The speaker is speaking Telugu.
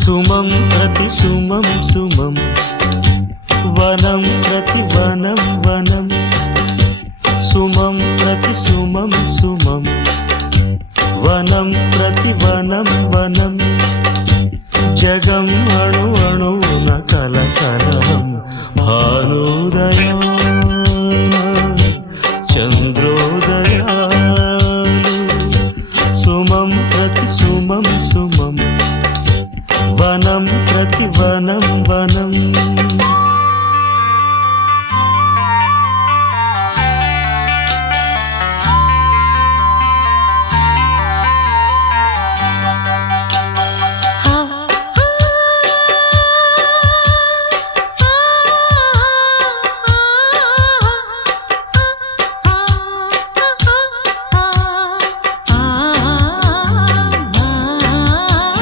సుమం ప్రతి సుమం సుమం వనం ప్రతి వనం వనం సుమం ప్రతి సుమం సుమం వనం ప్రతి వనం వనం జగం అణు అణువున కలకలం భానుదయా చంద్రోదయాలు సుమం ప్రతి సుమం సుమం వనం ప్రతి వనం వనం